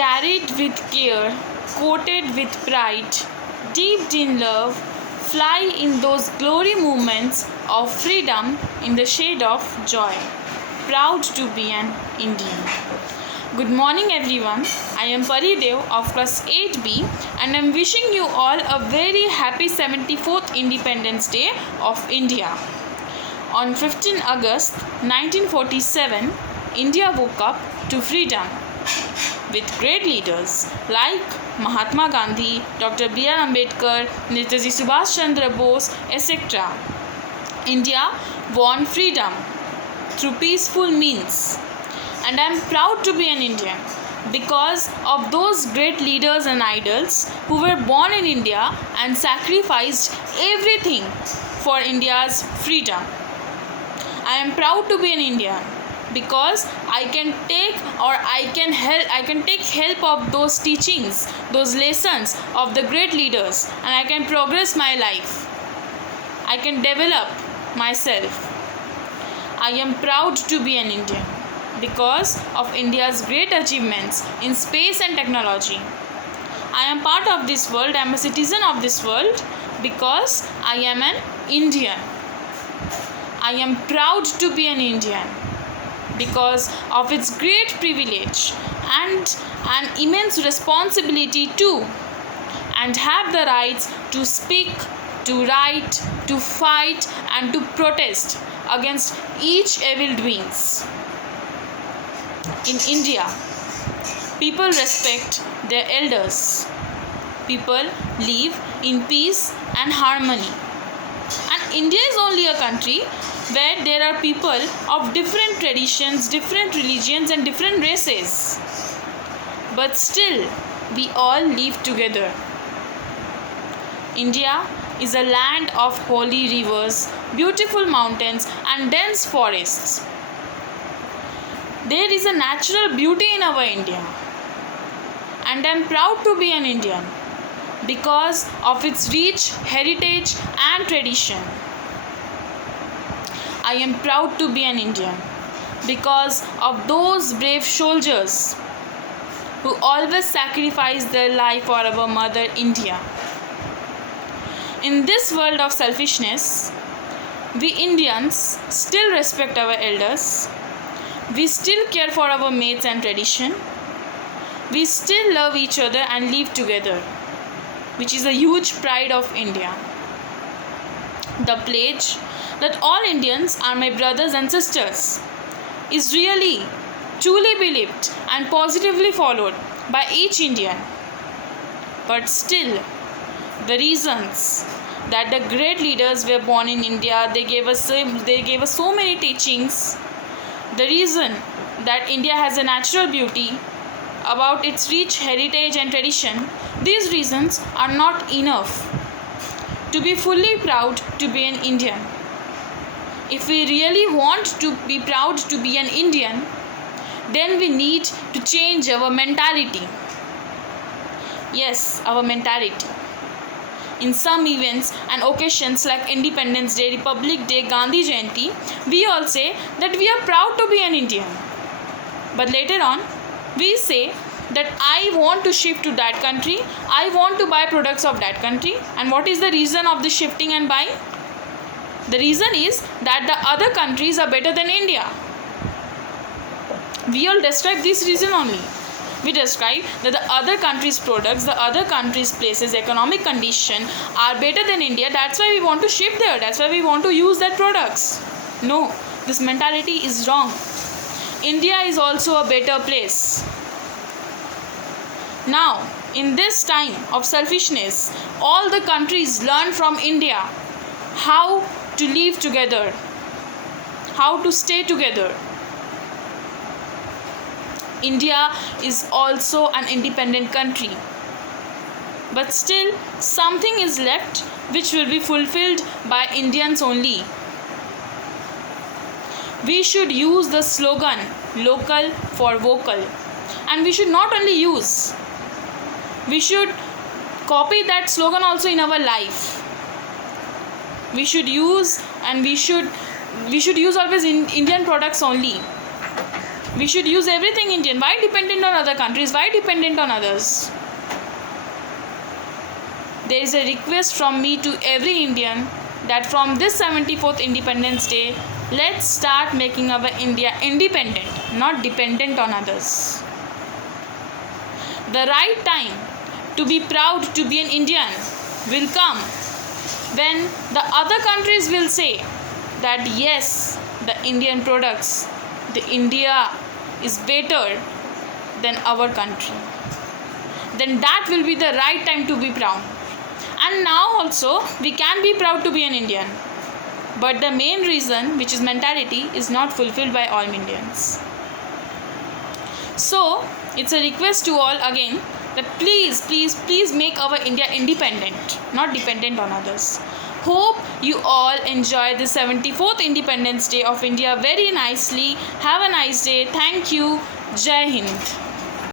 carried with care, coated with pride, dipped in love, fly in those glory moments of freedom in the shade of joy. Proud to be an Indian. Good morning everyone. I am Paridev of class 8B and I am wishing you all a very happy 74th Independence Day of India. On 15 August 1947, India woke up to freedom with great leaders like Mahatma Gandhi, Dr. B.R. Ambedkar, Netaji Subhash Chandra Bose, etc. India won freedom through peaceful means, and I am proud to be an Indian because of those great leaders and idols who were born in India and sacrificed everything for India's freedom. I am proud to be an Indian because I can take help of those teachings, those lessons of the great leaders, and I can progress my life. I can develop myself. I am proud to be an Indian because of India's great achievements in space and technology. I am part of this world. I am a citizen of this world because I am an Indian. I am proud to be an Indian because of its great privilege and an immense responsibility too, and have the rights to speak, to write, to fight and to protest against each evil doings. In India, people respect their elders. People live in peace and harmony. And India is only a country where there are people of different traditions, different religions and different races. But still, we all live together. India is a land of holy rivers, beautiful mountains and dense forests. There is a natural beauty in our India. And I am proud to be an Indian because of its rich heritage and tradition. I am proud to be an Indian because of those brave soldiers who always sacrifice their life for our mother India. In this world of selfishness, we Indians still respect our elders. We still care for our mates and tradition. We still love each other and live together, which is a huge pride of India. The pledge that all Indians are my brothers and sisters is really, truly believed and positively followed by each Indian. But still, the reasons that the great leaders were born in India, they gave us so many teachings. The reason that India has a natural beauty about its rich heritage and tradition, these reasons are not enough to be fully proud to be an Indian. If we really want to be proud to be an Indian, then we need to change our mentality. Yes, our mentality. In some events and occasions like Independence Day, Republic Day, Gandhi Jayanti, we all say that we are proud to be an Indian. But later on, we say that I want to shift to that country, I want to buy products of that country. And what is the reason of the shifting and buying? The reason is that the other countries are better than India. We all describe this reason only. We describe that the other countries' products, the other countries' places, economic condition are better than India. That's why we want to ship there. That's why we want to use their products. No, this mentality is wrong. India is also a better place. Now, in this time of selfishness, all the countries learn from India how to live together, how to stay together. India is also an independent country. But still, something is left which will be fulfilled by Indians only. We should use the slogan, local for vocal. And we should not only use, we should copy that slogan also in our life. We should use and we should use always Indian products only. We should use everything Indian. Why dependent on other countries? Why dependent on others? There is a request from me to every Indian that from this 74th Independence Day, let's start making our India independent, not dependent on others. The right time to be proud to be an Indian will come when the other countries will say that yes, the Indian products, the India is better than our country. Then that will be the right time to be proud. And now also we can be proud to be an Indian. But the main reason, which is mentality, is not fulfilled by all Indians. So it's a request to all again that please make our India independent, not dependent on others. Hope you all enjoy the 74th Independence Day of India very nicely. Have a nice day. Thank you. Jai Hind.